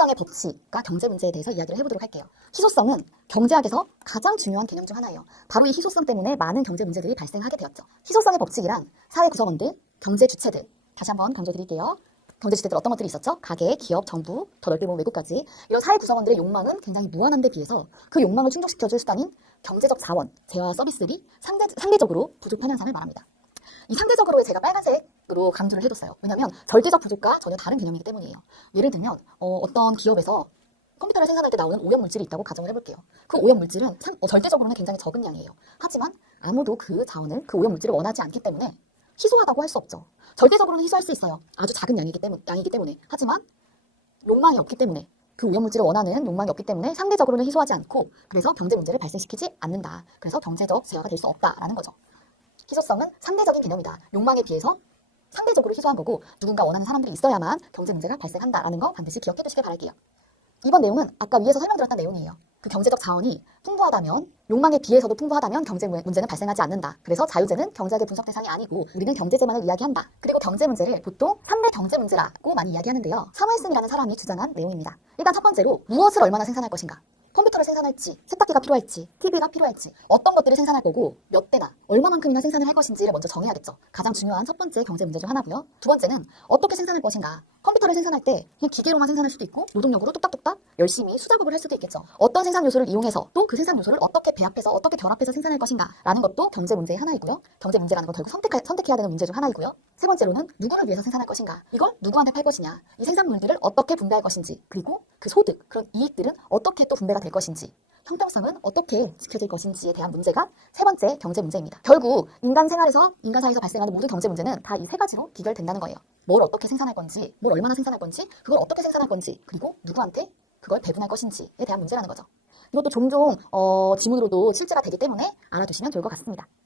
희소성의 법칙과 경제 문제에 대해서 이야기를 해보도록 할게요. 희소성은 경제학에서 가장 중요한 개념 중 하나예요. 바로 이 희소성 때문에 많은 경제 문제들이 발생하게 되었죠. 희소성의 법칙이란 사회 구성원들, 경제 주체들, 다시 한번 강조드릴게요. 경제 주체들 어떤 것들이 있었죠? 가계, 기업, 정부, 더 넓게 보면 외국까지. 이런 사회 구성원들의 욕망은 굉장히 무한한 데 비해서 그 욕망을 충족시켜줄 수단인 경제적 자원, 재화와 서비스들이 상대적으로 부족한 현상을 말합니다. 이 상대적으로에 제가 빨간색으로 강조를 해뒀어요. 왜냐하면 절대적 부족과 전혀 다른 개념이기 때문이에요. 예를 들면 어떤 기업에서 컴퓨터를 생산할 때 나오는 오염물질이 있다고 가정을 해볼게요. 그 오염물질은 절대적으로는 굉장히 적은 양이에요. 하지만 아무도 그 자원을, 그 오염물질을 원하지 않기 때문에 희소하다고 할 수 없죠. 절대적으로는 희소할 수 있어요. 아주 작은 양이기 때문에. 하지만 욕망이 없기 때문에, 그 오염물질을 원하는 욕망이 없기 때문에 상대적으로는 희소하지 않고, 그래서 경제 문제를 발생시키지 않는다. 그래서 경제적 재화가 될 수 없다라는 거죠. 희소성은 상대적인 개념이다. 욕망에 비해서 상대적으로 희소한 거고, 누군가 원하는 사람들이 있어야만 경제 문제가 발생한다라는 거 반드시 기억해 두시길 바랄게요. 이번 내용은 아까 위에서 설명드렸던 내용이에요. 그 경제적 자원이 풍부하다면, 욕망에 비해서도 풍부하다면 경제 문제는 발생하지 않는다. 그래서 자유재는 경제학의 분석 대상이 아니고 우리는 경제재만을 이야기한다. 그리고 경제 문제를 보통 3대 경제 문제라고 많이 이야기하는데요. 사무엘슨이라는 사람이 주장한 내용입니다. 일단 첫 번째로 무엇을 얼마나 생산할 것인가. 컴퓨터를 생산할지, 세탁기가 필요할지, TV가 필요할지, 어떤 것들을 생산할 거고 몇 대나 얼마만큼이나 생산을 할 것인지를 먼저 정해야겠죠. 가장 중요한 첫 번째 경제 문제 중 하나고요. 두 번째는 어떻게 생산할 것인가. 컴퓨터를 생산할 때 그냥 기계로만 생산할 수도 있고 노동력으로 뚝딱뚝딱 열심히 수작업을 할 수도 있겠죠. 어떤 생산 요소를 이용해서 또 그 생산 요소를 어떻게 배합해서 어떻게 결합해서 생산할 것인가 라는 것도 경제 문제의 하나이고요. 경제 문제라는 건 결국 선택해야 되는 문제 중 하나이고요. 세 번째로는 누구를 위해서 생산할 것인가. 이걸 누구한테 팔 것이냐. 이 생산물들을 어떻게 분배할 것인지, 그리고 그 소득, 그런 이익들은 어떻게 또 분배가 될 것인지, 형평성은 어떻게 지켜질 것인지에 대한 문제가 세 번째 경제 문제입니다. 결국 인간 생활에서, 인간 사회에서 발생하는 모든 경제 문제는 다 이 세 가지로 귀결된다는 거예요. 뭘 어떻게 생산할 건지, 뭘 얼마나 생산할 건지, 그걸 어떻게 생산할 건지, 그리고 누구한테 그걸 배분할 것인지에 대한 문제라는 거죠. 이것도 종종 지문으로도 실제가 되기 때문에 알아두시면 좋을 것 같습니다.